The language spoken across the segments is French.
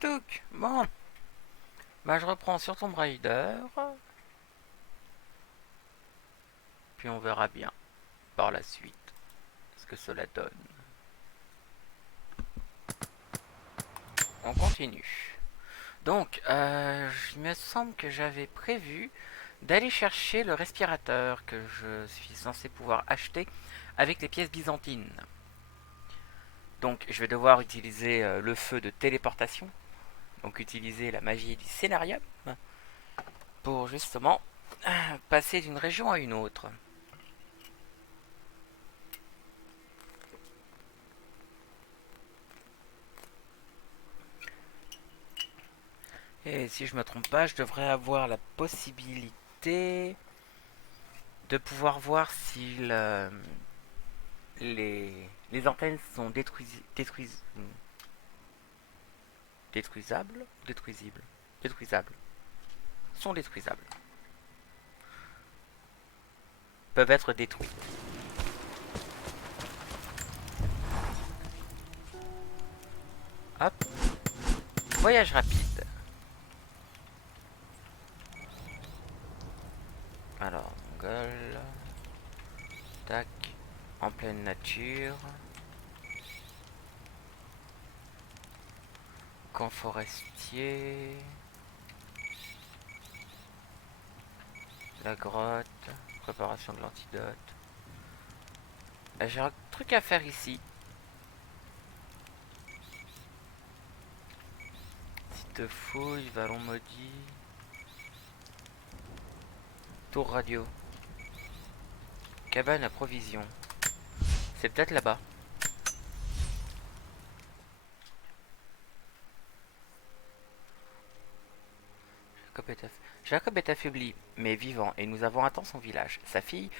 Touc. Bon. Bah, je reprends sur Tomb Raider. Puis on verra bien par la suite ce que cela donne. On continue. Donc, il me semble que j'avais prévu d'aller chercher le respirateur que je suis censé pouvoir acheter avec les pièces byzantines. Donc, je vais devoir utiliser le feu de téléportation. Donc, utiliser la magie du scénario pour justement passer d'une région à une autre. Et si je me trompe pas, je devrais avoir la possibilité de pouvoir voir si les antennes sont détruisables, détruisables, sont détruisables, peuvent être détruits. Hop, voyage rapide. Alors, Mongol, tac, en pleine nature, camp forestier, la grotte, préparation de l'antidote. J'ai un truc à faire ici. Site fouille, vallon maudit, tour radio, cabane à provisions. C'est peut-être là-bas. Jacob est affaibli, mais vivant, et nous avons atteint son village. Sa fille,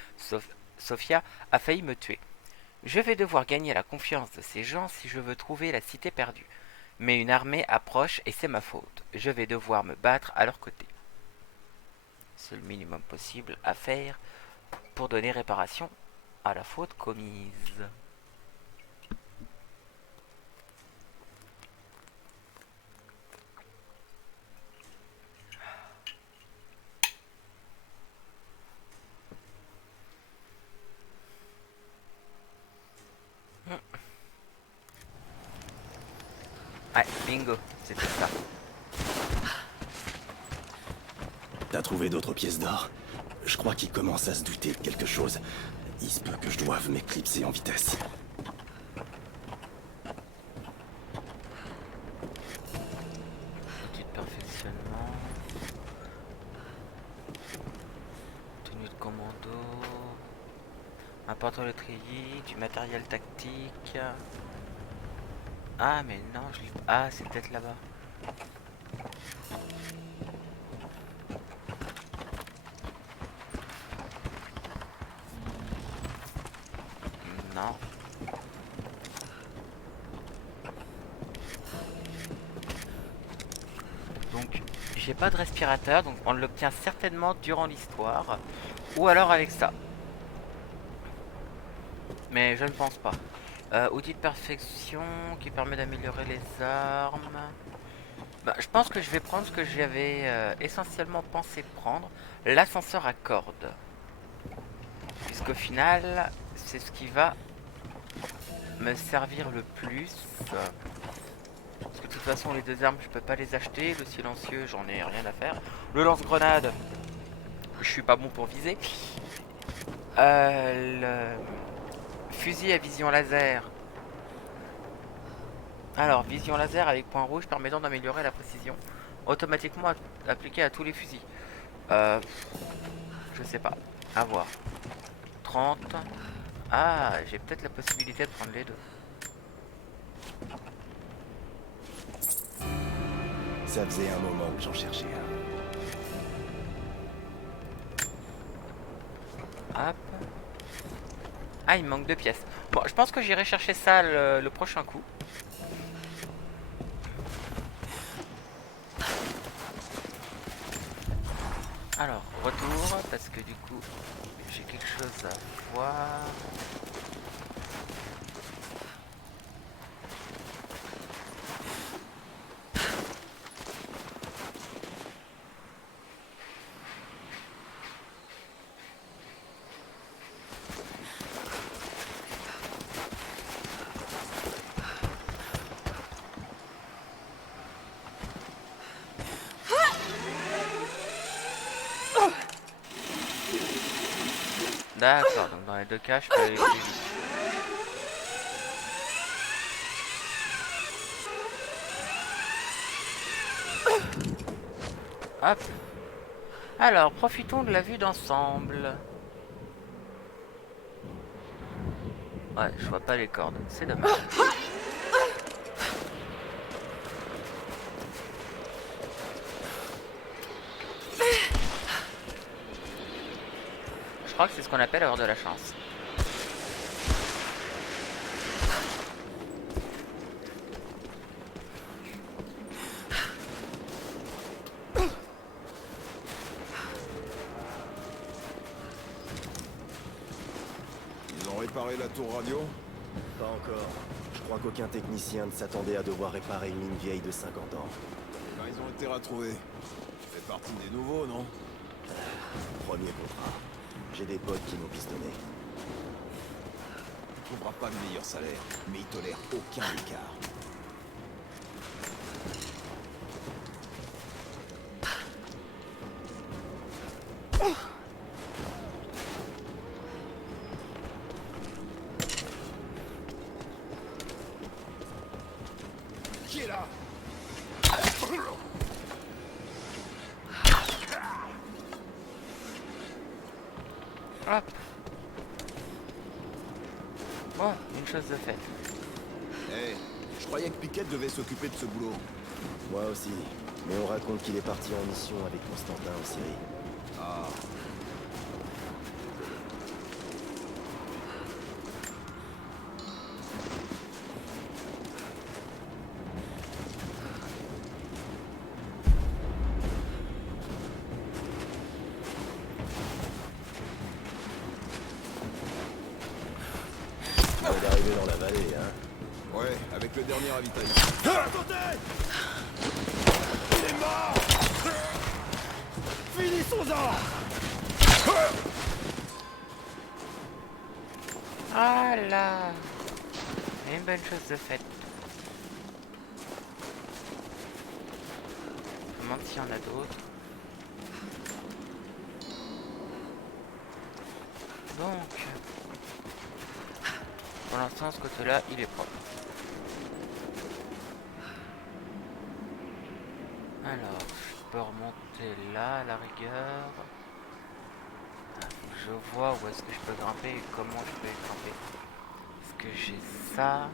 Sophia, a failli me tuer. Je vais devoir gagner la confiance de ces gens si je veux trouver la cité perdue. Mais une armée approche et c'est ma faute. Je vais devoir me battre à leur côté. C'est le minimum possible à faire pour donner réparation à la faute commise. Ouais, bingo, c'était ça. T'as trouvé d'autres pièces d'or? Je crois qu'il commence à se douter de quelque chose. Il se peut que je doive m'éclipser en vitesse. Outil de perfectionnement. Tenue de commando. Un porteur de treillis, du matériel tactique. Ah mais non, je l'ai... Ah, c'est peut-être là-bas. Non. Donc, j'ai pas de respirateur, donc on l'obtient certainement durant l'histoire. Ou alors avec ça. Mais je ne pense pas. Outil de perfection qui permet d'améliorer les armes. Bah, je pense que je vais prendre ce que j'avais essentiellement pensé prendre. L'ascenseur à cordes. Puisqu'au final, c'est ce qui va me servir le plus. Parce que de toute façon, les deux armes, je peux pas les acheter. Le silencieux, j'en ai rien à faire. Le lance-grenade, je suis pas bon pour viser. Le fusil à vision laser. Alors, vision laser avec point rouge permettant d'améliorer la précision. Automatiquement appliquée à tous les fusils. Euh, je sais pas. À voir. 30. Ah, j'ai peut-être la possibilité de prendre les deux. Ça faisait un moment que j'en cherchais un. Hop. Ah, il me manque deux pièces. Bon, je pense que j'irai chercher ça le prochain coup. Alors, retour, parce que du coup, j'ai quelque chose à voir. D'accord, donc dans les deux cas, je peux aller plus vite. Hop. Alors, profitons de la vue d'ensemble. Ouais, je vois pas les cordes, c'est dommage. Je crois que c'est ce qu'on appelle avoir de la chance. Ils ont réparé la tour radio? Pas encore. Je crois qu'aucun technicien ne s'attendait à devoir réparer une ligne vieille de 50 ans. Ben, ils ont été retrouvés. Tu fais partie des nouveaux, non? Premier contrat. J'ai des potes qui m'ont pistonné. Tu trouveras pas de meilleur salaire, mais ils tolèrent aucun écart. Qui est là? Hop. Bon, une chose de faite. Eh, je croyais que Piquette devait s'occuper de ce boulot. Moi aussi. Mais on raconte qu'il est parti en mission avec Constantin en Syrie. Ah. On est d'arriver dans la vallée, hein. Ouais, avec le dernier ravitaillement. Il est mort! Finissons-en! Ah là. Une bonne chose de faite. Je me demande s'il y en a d'autres. Donc, pour l'instant, ce côté-là, il est propre. Alors, je peux remonter là, à la rigueur. Je vois où est-ce que je peux grimper et comment je peux y grimper. Est-ce que j'ai ça?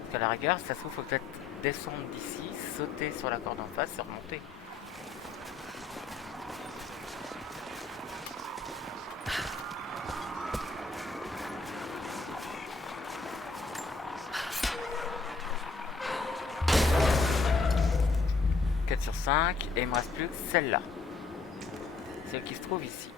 Parce qu'à la rigueur, ça se trouve, faut peut-être descendre d'ici, sauter sur la corde en face et remonter. Sur 5 et il me reste plus que celle-là. Celle qui se trouve ici.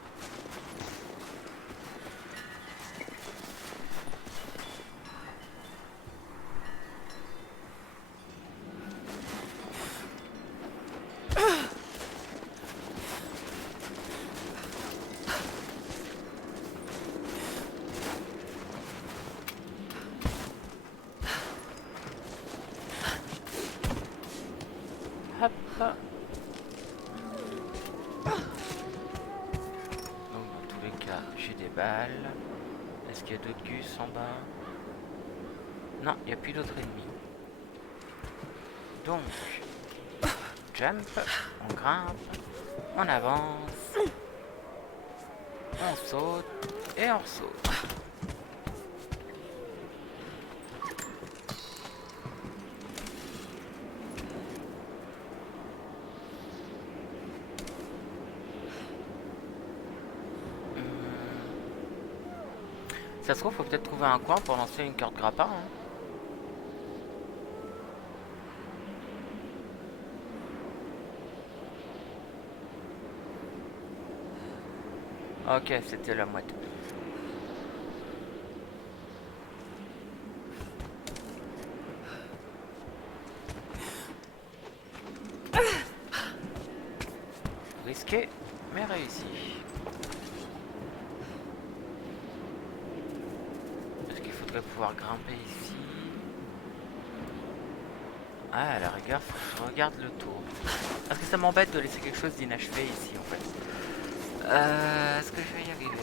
Hop. Donc dans tous les cas, j'ai des balles. Est-ce qu'il y a d'autres gus en bas? Non, il n'y a plus d'autres ennemis. Donc, jump, on grimpe, on avance, on saute et on saute. Ça se trouve, faut peut-être trouver un coin pour lancer une carte grappin. Hein. Ok, c'était la mouette. Risqué, mais réussi. Est-ce qu'il faudrait pouvoir grimper ici? Ah, à la rigueur, faut que je regarde le tour. Parce que ça m'embête de laisser quelque chose d'inachevé ici en fait. Est-ce que je vais y arriver?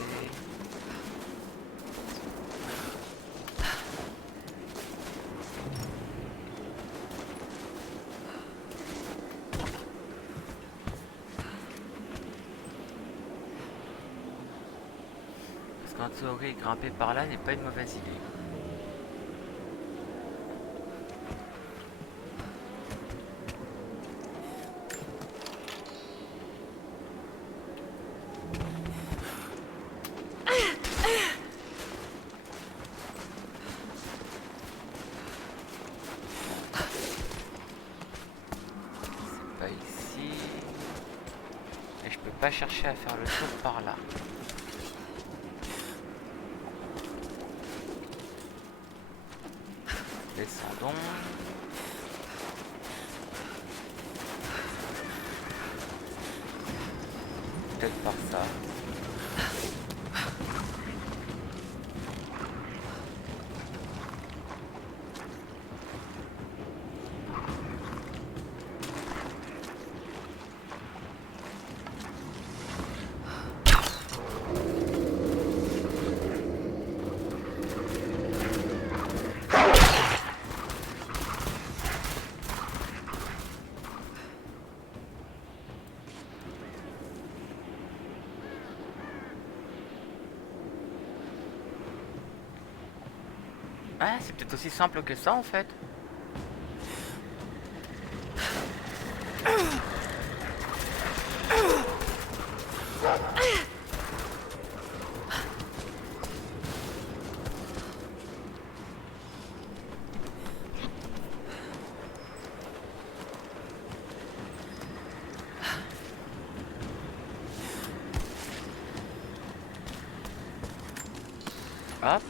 Parce qu'en théorie, grimper par là n'est pas une mauvaise idée. C'est pas ici. Et je peux pas chercher à faire le tour par là. Descendons. Peut-être par ça. Ah, c'est peut-être aussi simple que ça en fait. Hop.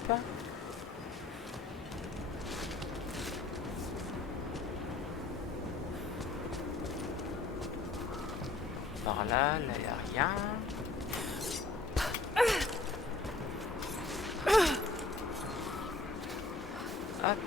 Par là, là, y a rien. Hop.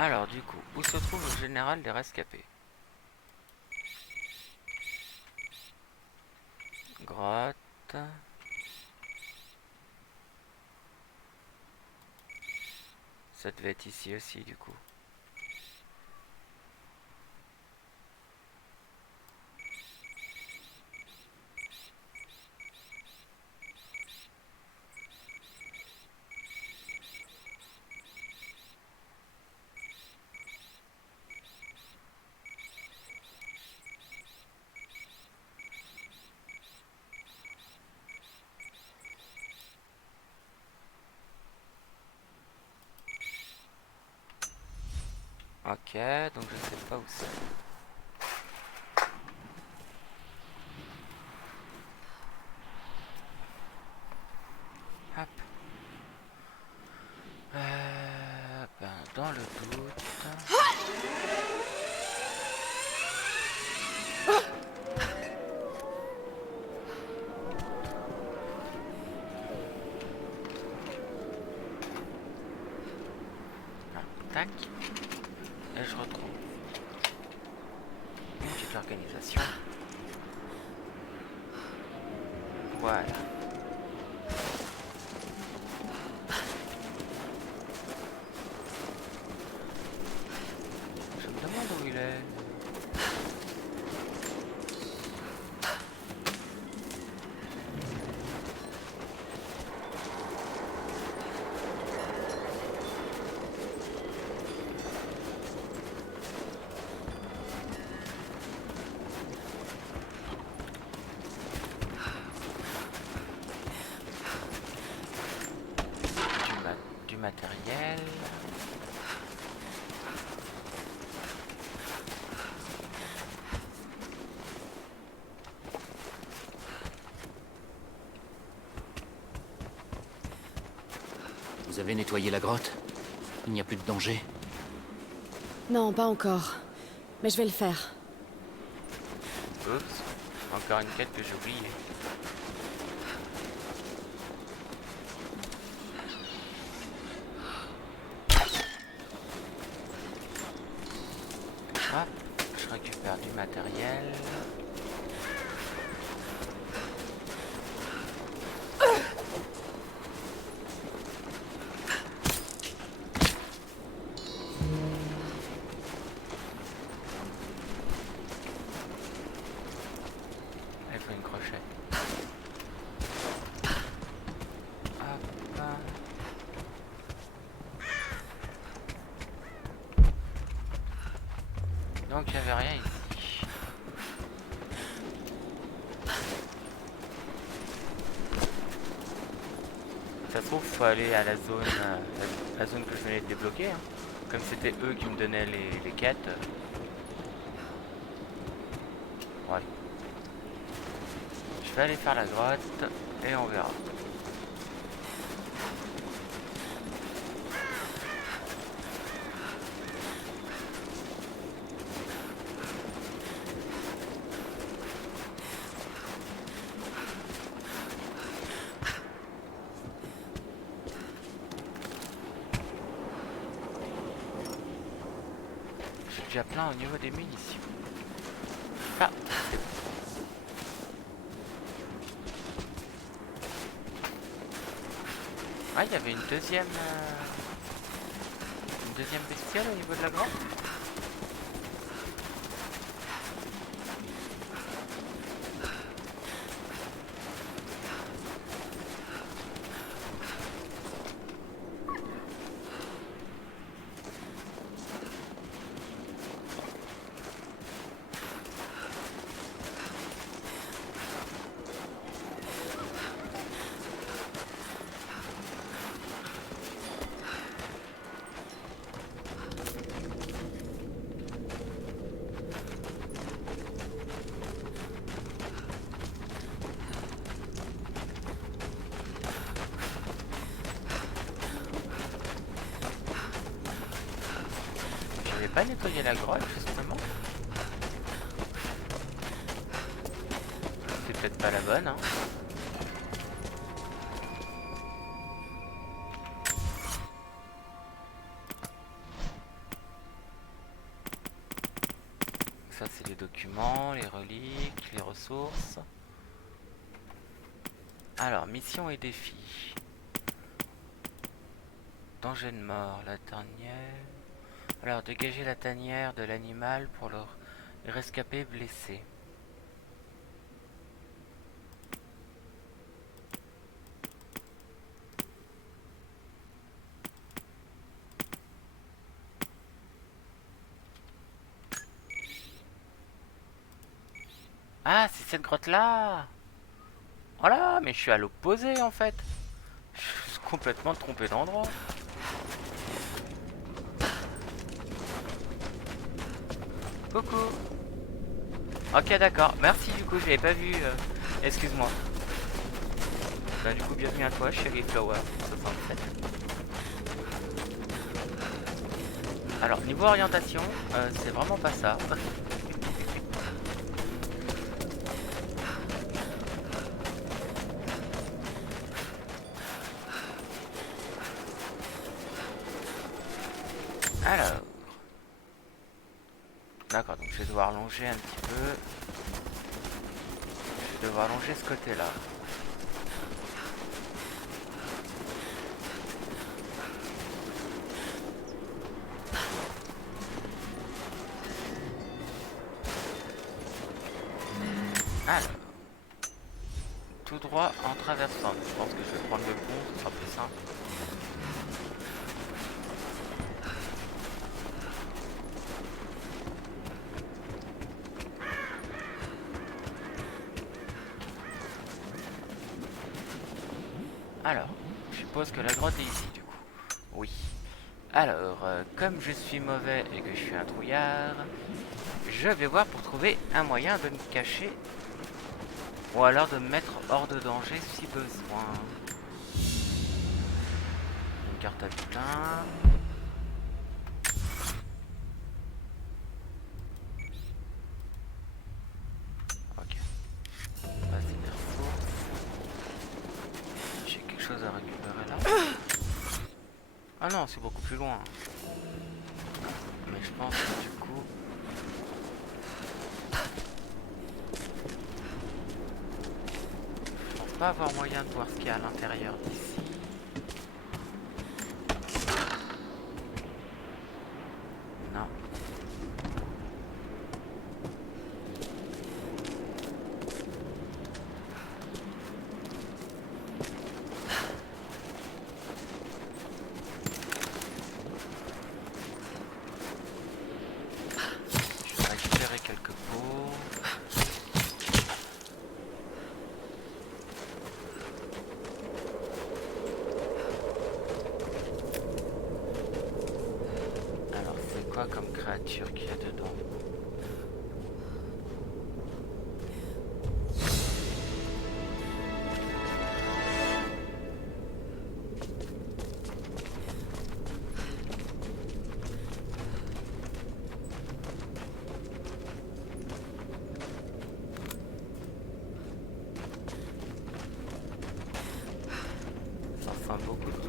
Alors du coup, où se trouve le général des rescapés? Grotte. Ça devait être ici aussi du coup. Ok, donc je sais pas où c'est. Hop. Ben, dans le doute. Ah, tac. Et je retrouve une petite organisation. Voilà. Je me demande où il est. Vous avez nettoyé la grotte? Il n'y a plus de danger? Non, pas encore. Mais je vais le faire. Oups, encore une quête que j'ai oubliée. Hop, je récupère du matériel. Il faut une crochette. Hop. Donc il n'y avait rien ici. Ça se trouve, faut aller à la zone, la zone que je venais de débloquer. Hein. Comme c'était eux qui me donnaient les quêtes. Ouais. Je vais aller faire la grotte et on verra. J'ai déjà plein au niveau des munitions. Ah, c'est bon. Ah, il y avait une deuxième bestiole au niveau de la grotte. J'avais pas nettoyé la grotte justement. C'est peut-être pas la bonne, hein. Ça c'est les documents, les reliques, les ressources. Alors, mission et défi. Danger de mort, la tanière. Alors, dégager la tanière de l'animal pour le rescapé blessé. Ah, c'est cette grotte-là! Voilà, mais je suis à l'opposé en fait. Je suis complètement trompé d'endroit. Coucou. Ok, d'accord. Merci du coup, j'avais pas vu. Excuse-moi. Bah du coup, bienvenue à toi, Cherry Flower 67. Alors, niveau orientation, c'est vraiment pas ça. Alors. D'accord, donc je vais devoir longer un petit peu. Je vais devoir longer ce côté-là. Alors. Tout droit en traversant. Je pense que je vais prendre le pont, ce sera plus simple. Alors, je suppose que la grotte est ici du coup. Oui. Alors, comme je suis mauvais et que je suis un trouillard, je vais voir pour trouver un moyen de me cacher ou alors de me mettre hors de danger si besoin. Une carte à butin. Ok. Vas-y, perso. J'ai quelque chose à récupérer là. Ah non, c'est beaucoup plus loin. Mais je pense que du coup... je pense pas avoir moyen de voir ce qu'il y a à l'intérieur d'ici. Non. Je vais récupérer quelques pots. Alors c'est quoi comme créature qu'il y a dedans? Ça ressemble beaucoup de tout.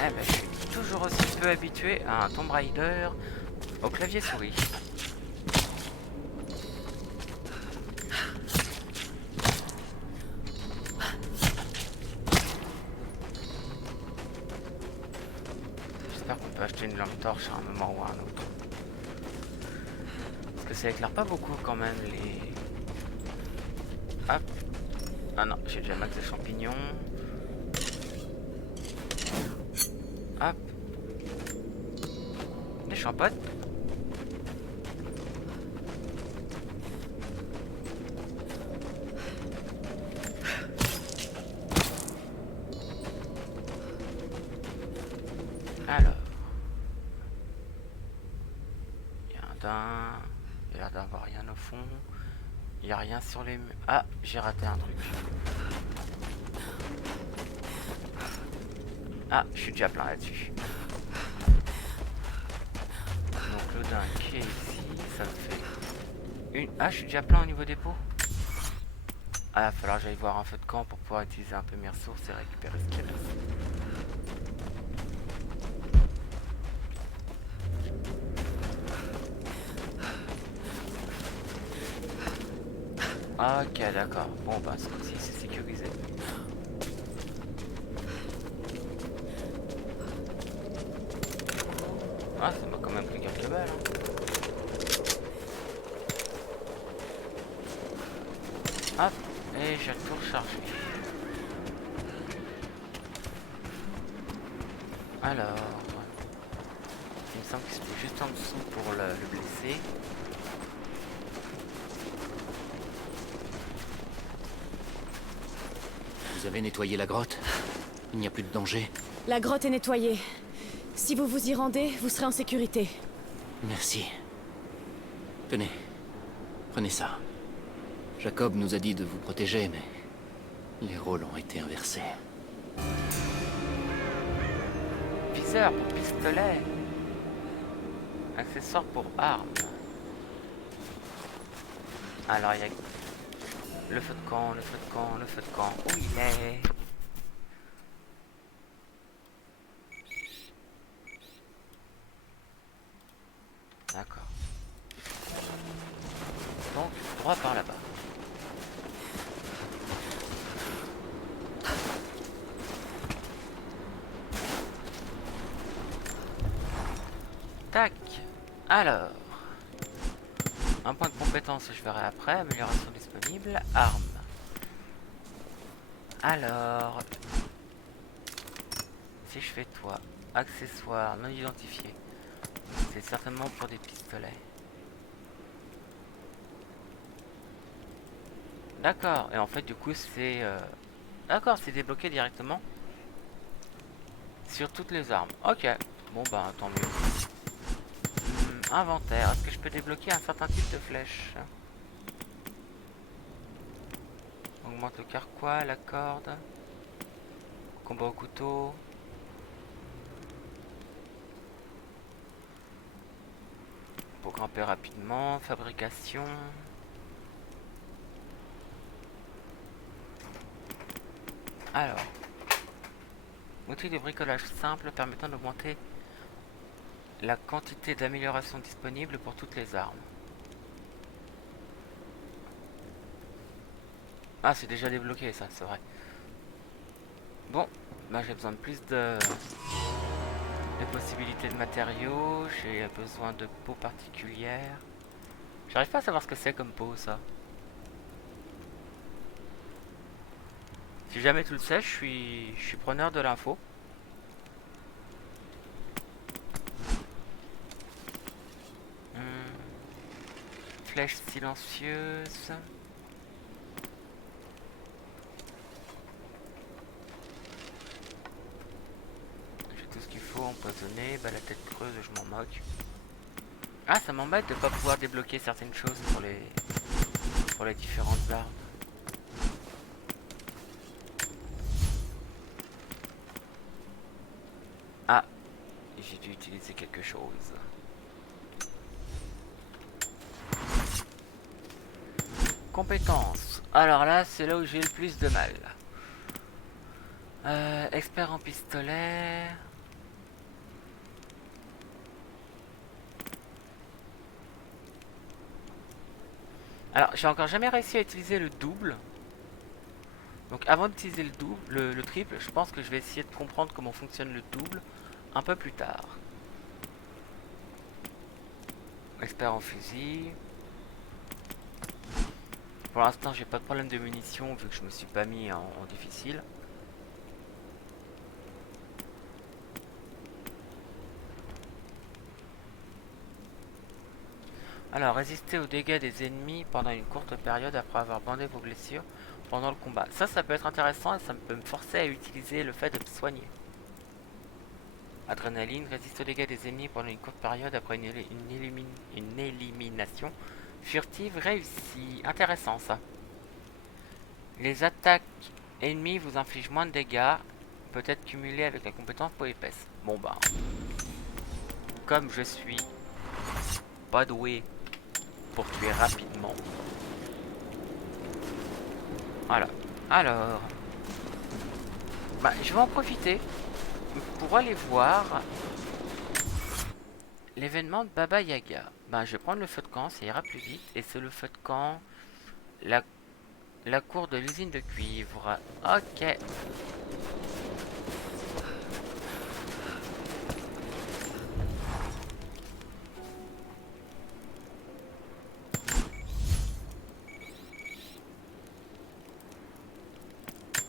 Eh ben, je suis toujours aussi peu habitué à un Tomb Raider au clavier souris. J'espère qu'on peut acheter une lampe torche à un moment ou à un autre. Parce que ça éclaire pas beaucoup quand même les... Hop. Ah non, j'ai déjà max de champignons. Hop. Des champottes. Alors. Il y a un daim. Il y a l'air d'avoir rien au fond. Il n'y a rien sur les murs. Ah, j'ai raté un truc. Ah, je suis déjà plein là-dessus. Donc le daim qui est ici, ça me fait une... Ah, je suis déjà plein au niveau des pots. Ah, il va falloir que j'aille voir un feu de camp pour pouvoir utiliser un peu mes ressources et récupérer ce qu'il y a là. Ok, d'accord. Bon, bah, c'est aussi c'est sécurisé. Ah, ça m'a quand même pris quelques balles. Hein. Hop, et j'ai tout rechargé. Alors, il me semble que c'était juste en dessous pour le blesser. Vous avez nettoyé la grotte? Il n'y a plus de danger? La grotte est nettoyée. Si vous vous y rendez, vous serez en sécurité. Merci. Tenez. Prenez ça. Jacob nous a dit de vous protéger, mais... les rôles ont été inversés. Viseur pour pistolet. Accessoire pour arme. Alors il y a le feu de camp, le feu de camp, le feu de camp. Où il est? D'accord. Donc droit par là-bas. Tac. Alors, Un point de compétence, je verrai après. Amélioration disponible. Arme. Alors, si je fais toi, accessoire non identifié, c'est certainement pour des pistolets. D'accord, et en fait du coup c'est... D'accord, c'est débloqué directement sur toutes les armes. Ok, bon bah tant mieux. Inventaire, est-ce que je peux débloquer un certain type de flèche? Augmente le carquois, la corde. Combat au couteau. Pour grimper rapidement, fabrication. Alors, outil de bricolage simple permettant d'augmenter la quantité d'amélioration disponible pour toutes les armes. Ah, c'est déjà débloqué ça, c'est vrai. Bon, bah j'ai besoin de plus de possibilités de matériaux. J'ai besoin de peau particulière. J'arrive pas à savoir ce que c'est comme peau ça. Si jamais tu le sais, je suis preneur de l'info. Flèche silencieuse. J'ai tout ce qu'il faut, empoisonné, bah la tête creuse, je m'en moque. Ah, ça m'embête de pas pouvoir débloquer certaines choses pour les différentes armes. Ah, j'ai dû utiliser quelque chose. Compétences. Alors là, c'est là où j'ai le plus de mal. Expert en pistolet. Alors, j'ai encore jamais réussi à utiliser le double. Donc avant d'utiliser le double, le triple, je pense que je vais essayer de comprendre comment fonctionne le double un peu plus tard. Expert en fusil. Pour l'instant, j'ai pas de problème de munitions vu que je me suis pas mis en difficile. Alors, résister aux dégâts des ennemis pendant une courte période après avoir bandé vos blessures pendant le combat. Ça peut être intéressant et ça peut me forcer à utiliser le fait de me soigner. Adrénaline, résiste aux dégâts des ennemis pendant une courte période après une élimination furtive réussie. Intéressant ça. Les attaques ennemies vous infligent moins de dégâts, peut-être cumulé avec la compétence peau épaisse. Bon bah, comme je suis pas doué pour tuer rapidement. Voilà. Alors, bah, je vais en profiter pour aller voir l'événement de Baba Yaga. Bah, je vais prendre le feu de camp, ça ira plus vite. Et c'est le feu de camp, la cour de l'usine de cuivre. Ok.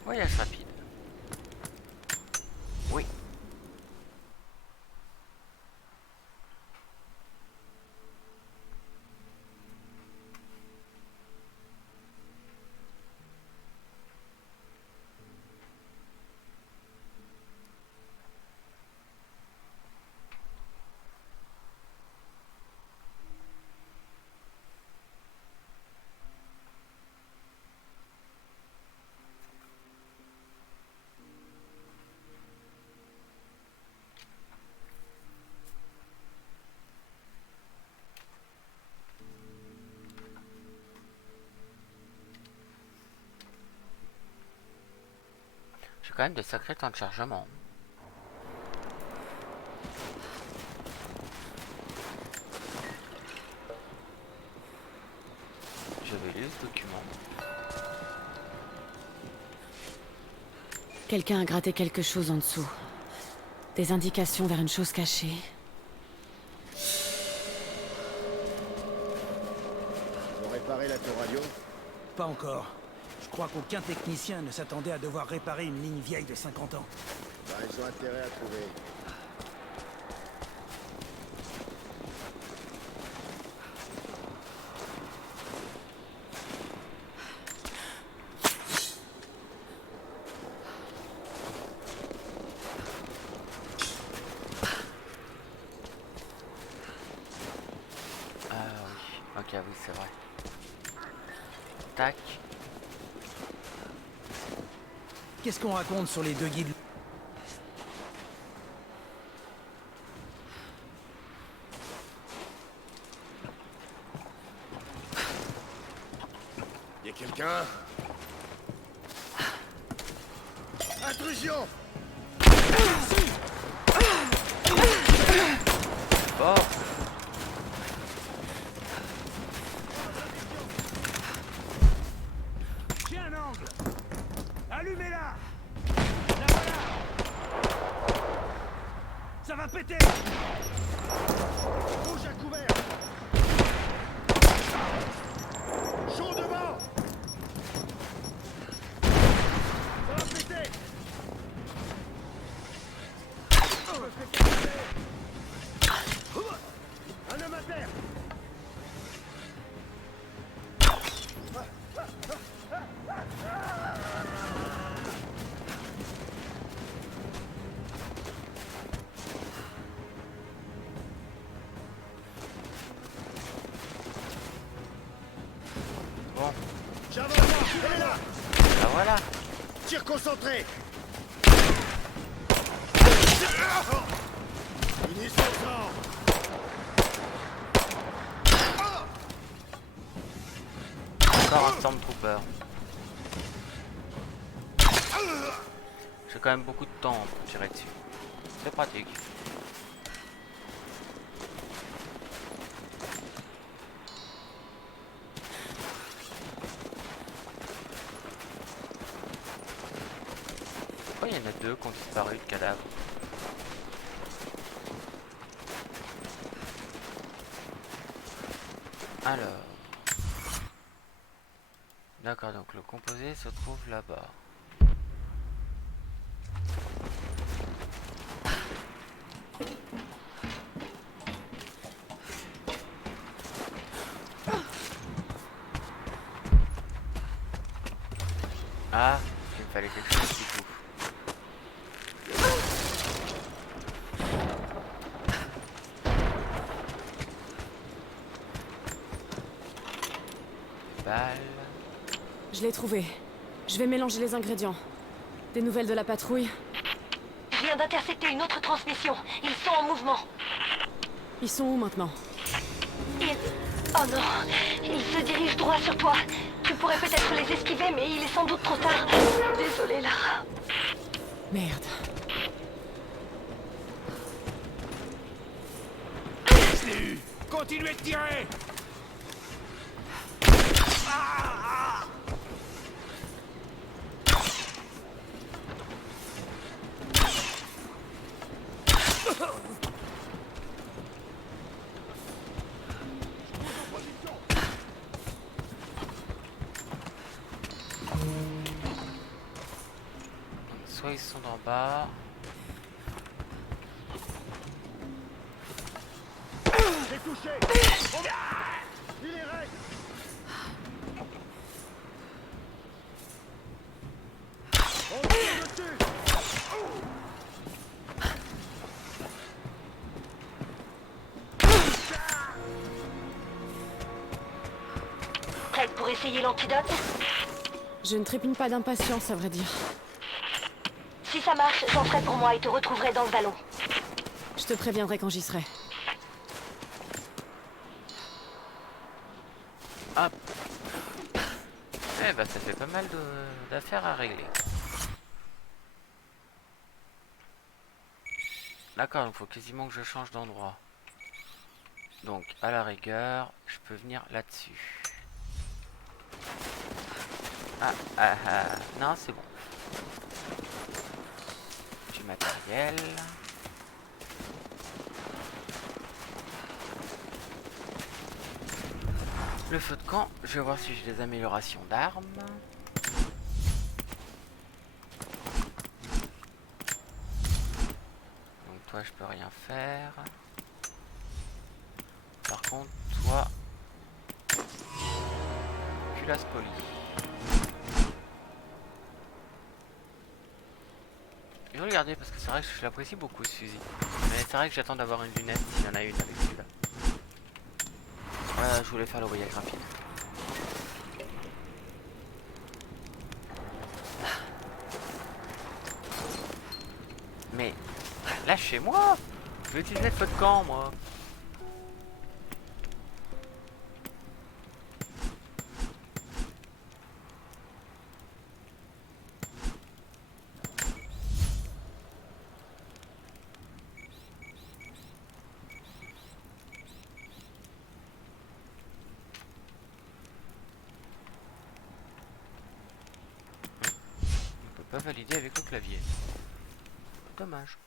Voyage rapide. Oui. J'ai quand même de sacrés temps de chargement. Je vais lire ce document. Quelqu'un a gratté quelque chose en dessous. Des indications vers une chose cachée. réparé la tour radio? Pas encore. Je crois qu'aucun technicien ne s'attendait à devoir réparer une ligne vieille de 50 ans. Bah, ils ont intérêt à trouver. Ah oui, ok, oui, c'est vrai. Tac. Qu'est-ce qu'on raconte sur les deux guides? Y'a quelqu'un? Intrusion! Bon. J'ai un angle. Allumez-la. La voilà. Ça va péter. Rouge à couvert! Chaud devant! Ça va péter! Je me fais casser. Un homme à terre! Bon. J'avance! Elle est là! Bah voilà. Tir concentré! Munitions au sang! Encore un Stormtrooper. J'ai quand même beaucoup de temps pour tirer dessus. C'est pratique. Pourquoi il y en a deux qui ont disparu de cadavres? Alors. D'accord, donc le composé se trouve là-bas. Ah, il me fallait quelque chose du coup. Balle. Je l'ai trouvé. Je vais mélanger les ingrédients. Des nouvelles de la patrouille? Je viens d'intercepter une autre transmission. Ils sont en mouvement. Ils sont où maintenant? Ils... Oh non. Ils se dirigent droit sur toi. Tu pourrais peut-être les esquiver, mais il est sans doute trop tard. Désolé, Lara. Merde. Je l'ai eu. Continuez de tirer. Soit ils sont en bas. J'ai touché! Il est raide! On tire dessus! Prête pour essayer l'antidote? Je ne trépigne pas d'impatience, à vrai dire. Si ça marche, j'en ferai pour moi et te retrouverai dans le ballon. Je te préviendrai quand j'y serai. Hop. Eh bah ça fait pas mal d'affaires à régler. D'accord, il faut quasiment que je change d'endroit. Donc à la rigueur, je peux venir là-dessus. Non, c'est bon. Du matériel. Le feu de camp, je vais voir si j'ai des améliorations d'armes. Donc toi je peux rien faire. Par contre toi, culasse poli. Je vais regarder parce que c'est vrai que je l'apprécie beaucoup ce fusil. Mais c'est vrai que j'attends d'avoir une lunette s'il y en a une avec celui-là. Je voulais faire le voyage rapide. Mais lâchez-moi! Je vais utiliser le feu de camp moi. On peut pas valider avec le clavier. Dommage.